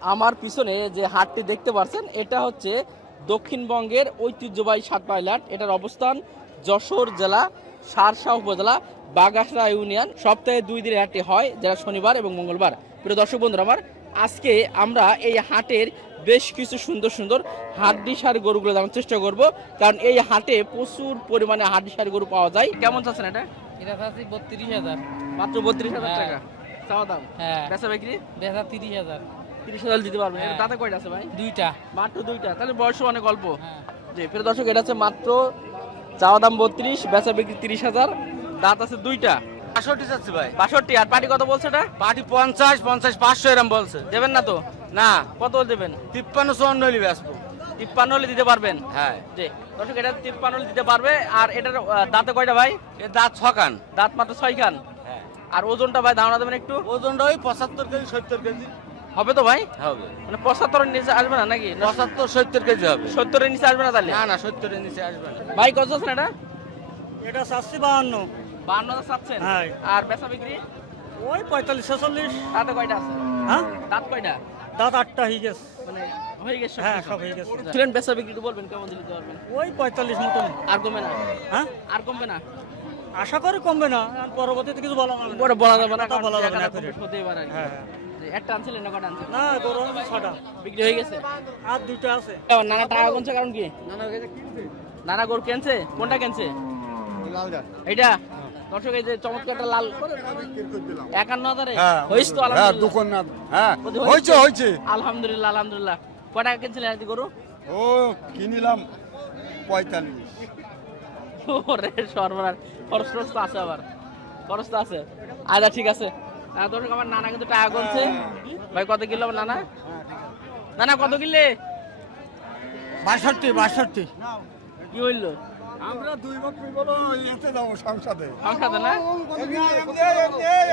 আমার পিছনে যে হাটটি দেখতে পাচ্ছেন এটা হচ্ছে দক্ষিণবঙ্গের ঐতিহ্যবাহী সাতপাইল হাট এটার অবস্থান যশোর জেলা সারসা উপজেলা বাগাসরা ইউনিয়ন। সপ্তাহে দুই দিন হাটটি হয় যারা শনিবার এবং মঙ্গলবার। প্রিয় দর্শক বন্ধুরা আমার আজকে আমরা এই হাটের বেশ কিছু সুন্দর সুন্দর হাড্ডি সার গরুগুলো দেখার চেষ্টা করব কারণ এই হাটে প্রচুর পরিমাণে হাড্ডি সার গরু পাওয়া যায়। কেমন চাচ্ছেন এটা? এটা আছে বত্রিশ হাজার। মাত্র বত্রিশ হাজার হ্যাঁ। টাকা। চাওয়া দাম? হ্যাঁ। বেচা বিক্রি? বেচা তিরিশ হাজার। তিরিশ হাজার দিতে পারবেন এটা হ্যাঁ। দাঁতে কয়টা আছে ভাই? দুইটা। মাত্র দুইটা। তাহলে বয়স অনেক অল্প। হ্যাঁ। জি প্রিয় দর্শক এটা হচ্ছে মাত্র চাওয়া দাম বত্রিশ বেচা বিক্রি তিরিশ হাজার। দাঁত আছে দুইটা। বাষট্টি চাচ্ছি ভাই। বাষট্টি। আর পাটি কত বলছে এটা? পার্টি পঞ্চাশ পঞ্চাশ পাঁচশো এরম বলছে। দেবেন না তো? না কত দেবেন? তিপ্পান্ন চুয়ান্ন তিপ্পান্ন হলে দিতে পারবেন? হ্যাঁ। জি দর্শক এটা তিপ্পান্ন হলে দিতে পারবে। আর এটার দাঁতে কয়টা ভাই? দাঁত ছকান দাঁত মাত্র ছয় খান হ্যাঁ। আর ওজনটা ভাই ধারণা দেবেন একটু। ওজনটা ওই পঁচাত্তর কেজি সত্তর কেজি। হবে তো ভাই? হবে। মানে পঁচাত্তরের নিচে আসবে না নাকি? পঁচাত্তর সত্তর কেজি হবে। সত্তরের নিচে আসবে না তাহলে? না না সত্তরের নিচে আসবে না। ভাই কত আছেন এটা? এটা চাচ্ছি বাহান্ন। হাজার চাচ্ছেন? হ্যাঁ। আর বেচা বিক্রি? ওই পঁয়তাল্লিশ ছেচল্লিশ দাঁতে কয়টা আছে? হ্যাঁ? দাঁত কয়টা? দাঁত আটটা হয়ে গেছে। মানে হয়ে গেছে হ্যাঁ সব হয়ে গেছে। ছিলেন বেচা বিক্রি বলবেন কেমন দিতে পারবেন ওই পঁয়তাল্লিশ মতন। আর কমবে না? হ্যাঁ? আর কমবে না? আশা করি কমবে না পরবর্তীতে কিছু বলা যাবে না। বলা যাবে না বলা যাবে না পারে হ্যাঁ হ্যাঁ। একটা আনছিলেন না কটা আনছিলেন না গরু আছে ছটা বিক্রি হয়ে গেছে? আর আছে। নানা টাকা কমছে কারণ কি? নানা গরু কেনছে? কোনটা কেনছে? এইটা? দর্শক এই যে চমৎকারটা লাল। একান্ন হাজারে? হয়েছে তো হ্যাঁ আলহামদুলিল্লাহ। হ্যাঁ বলছি, হয়েছে হয়েছে আলহামদুলিল্লাহ আলহামদুলিল্লাহ। কয় কিনছিলেন আজকে গরু? ও কিনিলাম পঁয়তাল্লিশ। ওরে সর্বনাশ। খরচ তো আছে আবার। খরচ তো আছে। আচ্ছা ঠিক আছে। দর্শক আমার নানা কিন্তু টাকা গুনছে ভাই কত কিলো আমার নানা? নানা কত বাষট্টি বাষট্টি। কি হইল? আমরা দুই বলো এতে যাব সংসদে। সংসাদে না?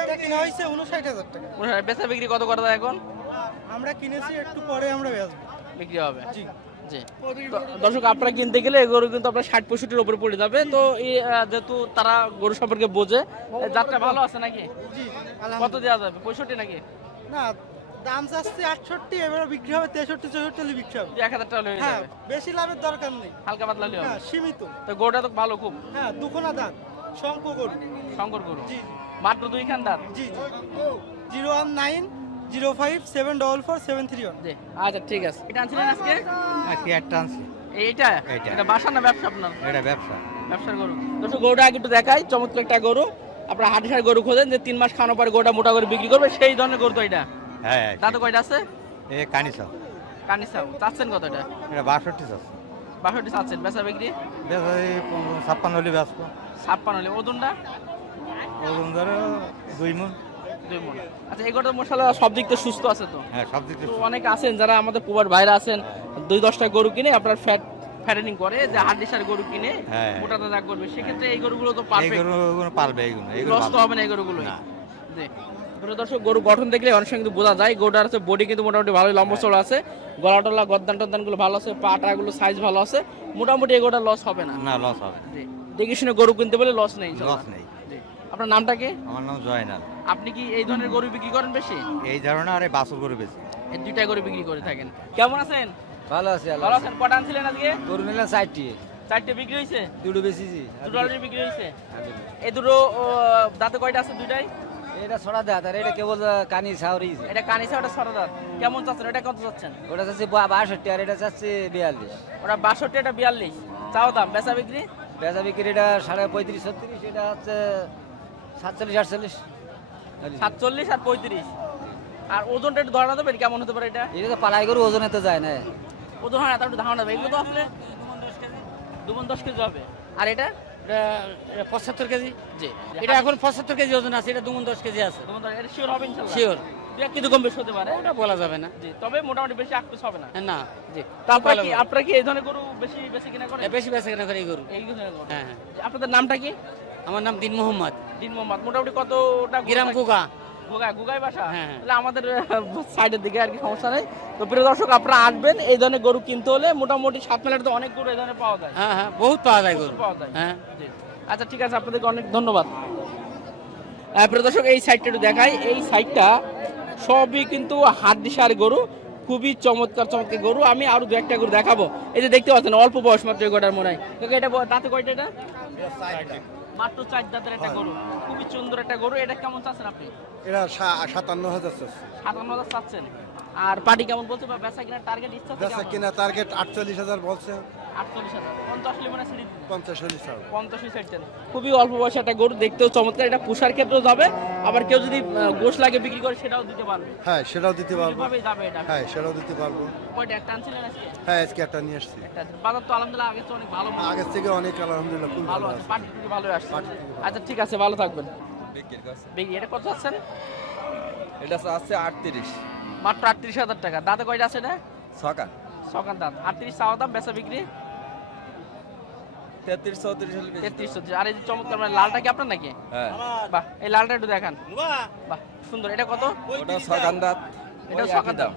এটা কিনা হয়েছে উনষাট হাজার টাকা। বেচা বিক্রি কত করে দেয় এখন? আমরা কিনেছি একটু পরে আমরা বেচবো। বিক্রি হবে। জি। তো দর্শক আপনারা কিনতে গেলে গরু কিন্তু আপনার ষাট পঁয়ষট্টির উপরে পড়ে যাবে। তো যেহেতু তারা গরু সম্পর্কে বোঝে জাতটা ভালো আছে নাকি? কত দেওয়া যাবে? পঁয়ষট্টি নাকি? না দাম চাচ্ছি আটষট্টি এবারে বিক্রি হবে তেষট্টি চৌষট্টি হলে বিক্রি হবে। এক হাজার টাকা হ্যাঁ বেশি লাভের দরকার নেই। হালকা পাতলা হলে হ্যাঁ সীমিত। তো গরুটা তো ভালো খুব। হ্যাঁ দুখনা দাঁত শঙ্খ গরু। শঙ্কর গরু। জি। মাত্র দুই খান দাঁত জি। Zero one nine zero five seven double four seven three one. জি আচ্ছা ঠিক আছে। এটা আনছিলেন আজকে? আজকে একটা আনছি। এইটা। এটা বাসা না ব্যবসা আপনার? এটা ব্যবসা। ব্যবসার গরু। দর্শক গরুটা আগে একটু দেখাই। চমৎকার একটা গরু। আপনার গরু খোঁজেন যে তিন মাস খাওয়ানোর পরে গরুটা মোটা করে বিক্রি করবে সেই ধরনের গরু তো এটা। হ্যাঁ দাঁতে কয়টা আছে? এ কানিসা। কানিসাও। চাচ্ছেন কত এটা? এটা বাষট্টি চাচ্ছে। বাষট্টি চাচ্ছেন। বেচা বিক্রি? ছাপ্পান্ন হলে বেসবো ছাপ্পান্ন হলে। ওজনটা? ওজন ধরো দুই মন। দুই মন। আচ্ছা এই গরুটা মশলা সব দিক থেকে সুস্থ আছে তো? হ্যাঁ সব দিক তো অনেক আছেন যারা আমাদের পুবার ভাইরা আছেন দুই দশটা গরু কিনে আপনার ফ্যাট ফ্যাটেনিং করে যে গরু কিনে হ্যাঁ। মোটা তাজা করবে। সেক্ষেত্রে এই গরুগুলো তো এই পারফেক্ট পারবে এইগুলো লস হবে না এই গরুগুলো? জি। দর্শক গরু গঠন দেখলে অনেক সময় কিন্তু বোঝা যায় গরুটার আছে বডি কিন্তু মোটামুটি ভালোই লম্বা চড়া আছে। গলা টলা গদ্দান টদ্দানগুলো ভালো আছে পাটা গুলো সাইজ ভালো আছে। মোটামুটি এই গরুটা লস হবে না। না লস হবে দেখে শুনে গরু কিনতে বলে লস নেই লস নেই। আপনার নামটা কি? আমার নাম জয়নাল। আপনি কি এই ধরনের গরু বিক্রি করেন বেশি? এই ধরনের আরে বাসুর গরু বেশি। এই দুইটা গরু বিক্রি করে থাকেন। কেমন আছেন? ভালো আছে ভালো আছেন? কটা আনছিলেন আজকে? গরু নিলাম চারটি। চারটে বিক্রি হয়েছে? দুটো বেশিছি দুটো already বিক্রি হয়েছে? এই দুটো ও, দাঁতে কয়টা আছে দুইটাই? এটা ছড়া দেয় আর এটা কেবল কানি ছাউরিছে এটা কানিসা ওটা সরা দাঁত। কেমন চাচ্ছেন? এটা কত চাচ্ছেন? ওটা চাচ্ছে বাষট্টি আর এটা চাচ্ছে বিয়াল্লিশ। ওটা বাষট্টি এটা বিয়াল্লিশ। চাও দাম বেচা বিক্রি? বেচা বিক্রি এটা সাড়ে পঁয়ত্রিশ ছত্রিশ এটা হচ্ছে সাতচল্লিশ আটচল্লিশ। সাতচল্লিশ আর পঁয়ত্রিশ। আর ওজনটা একটু ধরা দেবেন? কেমন হতে পারে এটা? এটা তো পালাই গরু ওজনে তো যায় না। ওজন হয় না তার একটু ধারণা দেবে এগুলো তো আসলে দুমন দশ কেজি হবে। আর এটা? পঁচাত্তর কেজি। জি। এটা এখন পঁচাত্তর কেজি ওজন আছে এটা দুমন দশ কেজি আছে। এটা শিওর হবে শিওর কম বেশি হতে পারে। ওটা বলা যাবে না। জি তবে মোটামুটি বেশি হবে না। না জি। আপনারা কি আপনারা কি এই ধরনের গরু বেশি বেশি কিনা করেন? বেশি বেশি কেনা করে এই গরু। এই গরু। হ্যাঁ হ্যাঁ। আপনাদের নামটা কি? আমার নাম দিন মোহাম্মদ দিন মোহাম্মদ। মোটামুটি কতটা গরু গ্রাম গুগায় গুগায় বাসা? হ্যাঁ, হ্যাঁ। তাহলে আমাদের সাইডের দিকে আর কি সমস্যা নেই। তো প্রিয় দর্শক আপনারা আসবেন এই ধরনের গরু কিনতে হলে মোটামুটি সাত মেলার তো অনেক গরু এই ধরনের পাওয়া যায়। হ্যাঁ হ্যাঁ বহুত পাওয়া যায় গরু। পাওয়া যায়। হ্যাঁ। আচ্ছা ঠিক আছে আপনাদেরকে অনেক ধন্যবাদ। আহ, প্রিয় দর্শক এই সাইডটা একটু দেখাই। এই সাইডটা সবই কিন্তু হাত দিশার গরু খুবই চমৎকার চমৎকার গরু। আমি আরও দু একটা গরু দেখাবো। এই যে দেখতে পাচ্ছেন অল্প বয়স মাত্র গোটার মনে হয়। এটা দাঁতে কয়টা এটা? মাত্র চার দাঁতের একটা গরু। খুবই সুন্দর একটা গরু। এটা কেমন চাচ্ছেন আপনি? এটা সাতান্ন হাজার সাতান্ন হাজার চাচ্ছেন। আর পার্টি কেমন বলছে বা বেচা কিনা টার্গেট ইচ্ছা বেচা? কিনা টার্গেট আটচল্লিশ হাজার বলছে। আটচল্লিশ হাজার। পঞ্চাশ লিমনে পঞ্চাশ চল্লিশ হাজার পঞ্চাশি সেটছেন খুবই অল্প বয়সে একটা গরু দেখতেও চমৎকার। এটা পুষার ক্ষেত্রেও যাবে। আবার কেউ যদি গোশ লাগে বিক্রি করে সেটাও দিতে পারবে। হ্যাঁ সেটাও দিতে পারব। দুইভাবেই যাবে এটা? হ্যাঁ সেটাও দিতে পারব। হ্যাঁ আজকে একটা নিয়ে আসছি। বাজার তো আলহামদুলিল্লাহ আগে অনেক ভালো আগের থেকে অনেক আলহামদুলিল্লাহ খুব ভালো আছে। পার্টি থেকে ভালো আসছে। আচ্ছা ঠিক আছে ভালো থাকবেন। এটা কত আছেন এটা আছে আটত্রিশ। মাত্র আটত্রিশ হাজার টাকা। দাঁতে কয়টা আছে না সকাল সকাল দাঁত। আটত্রিশ চাওয়া দাম বেচা বিক্রি? তেত্রিশ চৌত্রিশ তেত্রিশ চল্লিশ আর এই যে চমৎকার মানে লালটা কি আপনার নাকি? হ্যাঁ। বাহ এই লালটা একটু দেখান। বাহ। সুন্দর। এটা কত? ওটা সকাল দাঁত। এটা সকাল দাম।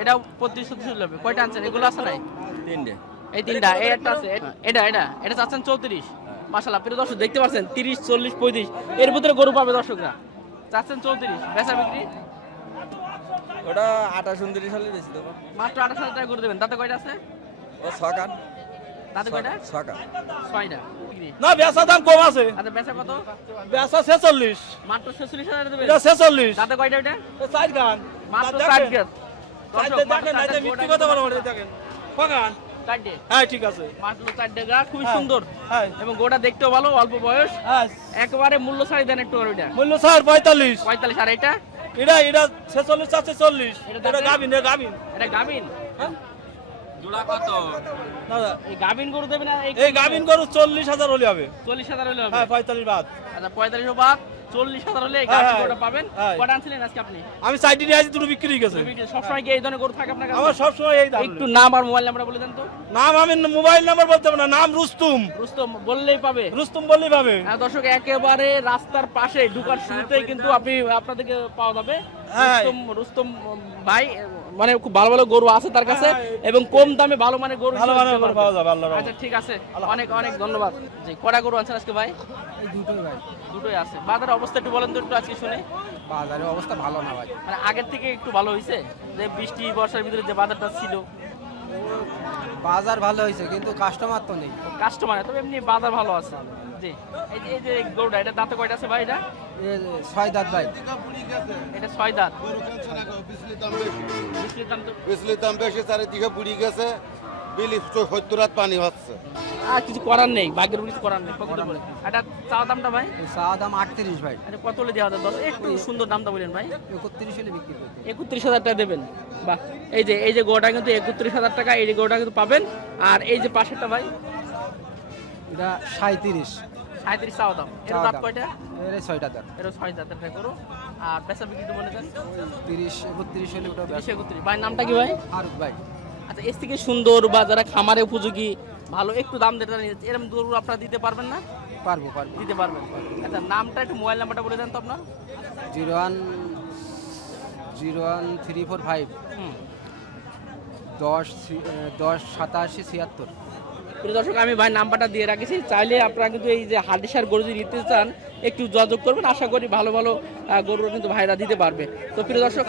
এটা পঁয়ত্রিশ ছত্রিশ হবে। কয়টা আনছেন? এগুলো আছে নাই? তিনটে। এই তিনটা। এই একটা আছে। এটা এটা। এটা চাচ্ছেন চৌত্রিশ। মাসাল্লাহ প্রিয় দর্শক দেখতে পাচ্ছেন তিরিশ চল্লিশ পঁয়ত্রিশ। এর ভিতরে গরু পাবে দর্শকরা। চাচ্ছেন চৌত্রিশ। বেচা বিক্রি? ওটা আঠাশ উনত্রিশ হলে বেশি দেবো। মাত্র আঠাশ হাজার টাকা করে দেবেন। তাতে কয়টা আছে? ও তাতে কয়টা? সকাল ছয়টা। না বেচা দাম কম আছে। আচ্ছা বেচা কত? বেচা ছেচল্লিশ। মাত্র ছেচল্লিশ হাজার দেবেন এটা ছেচল্লিশ। তাতে কয়টা ওটা চার গান। মাত্র দেখেন। ষাট গেট দেখেন না মিথ্যে কথা বলো দেখেন। বাগান হ্যাঁ ঠিক আছে। মাত্র চারটে গা খুবই হ্যাঁ। সুন্দর। হ্যাঁ। এবং গোটা দেখতেও ভালো অল্প বয়স। হ্যাঁ। একেবারে মূল্য ছাড়ি দেন একটু ওইটা। মূল্য স্যার পঁয়তাল্লিশ। পঁয়তাল্লিশ আর এটা? এটা এটা ছেচল্লিশ আছে চল্লিশ এটা এটা দাঁতে? গাবিন এটা গাবিন এটা গাবিন দাদা এই গাবিন গরু দেবে না এই গাবিন গরু চল্লিশ হাজার হলে হবে। চল্লিশ হাজার হলে হবে। হ্যাঁ পঁয়তাল্লিশ বাদ। আচ্ছা পঁয়তাল্লিশ বাদ চল্লিশ হাজার হলে হ্যাঁ, গাবিন হ্যাঁ। পাবেন। হ্যাঁ। কটা আনছিলেন আজকে আপনি? আমি সাইডে নিয়ে আসি দুটো বিক্রি গেছে। সবসময় কি এই ধরনের গরু থাকে আপনার কাছে? আমার সবসময় এই দাম। একটু নাম আর মোবাইল নাম্বার বলে দেন তো। নাম আমি মোবাইল নাম্বার বলতে পারব না নাম রুস্তুম। রুস্তম বললেই পাবে। রুস্তুম বললেই পাবে। হ্যাঁ দর্শক একেবারে রাস্তার পাশে ঢুকার শুরুতেই কিন্তু আপনি আপনাদেরকে পাওয়া যাবে। হ্যাঁ। রুস্তম রুস্তম ভাই মানে খুব ভালো ভালো গরু আছে তার কাছে এবং কম দামে ভালো মানে গরু ভালো হিসেবে ভালো দিতে পাওয়া যাবে আল্লাহর আচ্ছা ঠিক আছে। অনেক অনেক ধন্যবাদ। জি কটা গরু আনছেন আজকে ভাই? দুটোই ভাই। দুটোই আছে। বাজারের অবস্থা একটু বলেন তো একটু আজকে শুনে। বাজারের অবস্থা ভালো না ভাই। মানে আগের থেকে একটু ভালো হয়েছে? যে বৃষ্টি বর্ষার ভিতরে যে বাজারটা ছিল। বাজার ভালো হয়েছে কিন্তু কাস্টমার তো নেই। কাস্টমার তবে এমনি বাজার ভালো আছে। জি যে এই যে গরুটা এটা দাঁতে কয়টা আছে ভাই এটা? ছয় দাঁত ভাই। এটা ছয় দাঁত। বিক্রির দাম তো বিজলির দাম বেশি চারিদিকে বুড়ি গেছে। বিলি সত্তর হাত পানি হচ্ছে। আর কিছু করার নেই ভাগ্যের কিছু করার নেই করে? এটা চা দামটা ভাই? চা দাম আটত্রিশ ভাই। আচ্ছা কত হলে দেওয়া যায়? একটু সুন্দর দামটা বলেন ভাই। একত্রিশ হলে বিক্রি একত্রিশ হাজার টাকা দেবেন। বাহ এই যে এই যে গোটা কিন্তু একত্রিশ হাজার টাকা এই যে গোটা কিন্তু পাবেন। আর এই যে পাশেরটা ভাই? এটা সাঁত্রিশ সাঁত্রিশ চাওয়া দাম। এর দাম। কয়টা? এর ছয়টা এটা ছয় দাঁতের টাকা করো আর পেশা বিক্রি তো বলে দেন তিরিশ একত্রিশ হলে ওটা তিরিশ একত্রিশ। ভাই নামটা কি ভাই? ফারুক ভাই। আচ্ছা এর থেকে সুন্দর বা যারা খামারে উপযোগী ভালো একটু দাম দিতে এরকম গরু আপনারা দিতে পারবেন না? পারব পারব। দিতে পারবেন। আচ্ছা নামটা একটু মোবাইল নাম্বারটা বলে দেন তো আপনার। Zero one zero one three four five. দশ দশ সাতাশি ছিয়াত্তর। প্রিয় দর্শক আমি ভাই নাম্বারটা দিয়ে রাখেছি। চাইলে আপনারা কিন্তু এই যে হাডিসার গরু যদি নিতে চান একটু যোগাযোগ করবেন। আশা করি ভালো ভালো গরু কিন্তু ভাইরা দিতে পারবে। তো প্রিয় দর্শক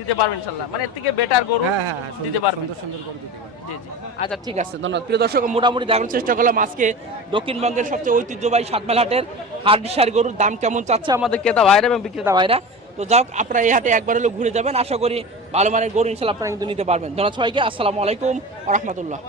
দিতে পারবেন ইনশাল্লাহ। মানে এর থেকে বেটার গরু হ্যাঁ হ্যাঁ সুন্দর- দিতে পারবেন। সুন্দর সুন্দর করে দিতে পারি জি জি। আচ্ছা ঠিক আছে ধন্যবাদ। প্রিয় দর্শক মোটামুটি দেখানোর চেষ্টা করলাম আজকে দক্ষিণবঙ্গের সবচেয়ে ঐতিহ্যবাহী সাতমাল হাটের হাড্ডিসার গরুর দাম কেমন চাচ্ছে আমাদের ক্রেতা ভাইরা এবং বিক্রেতা ভাইরা। তো যাও আপনারা এই হাটে একবার হলেও ঘুরে যাবেন। আশা করি ভালো মানের গরু ইনশাল্লাহ আপনারা কিন্তু নিতে পারবেন। ধন্যবাদ সবাইকে। আসসালামু আলাইকুম রহমতুল্লাহ।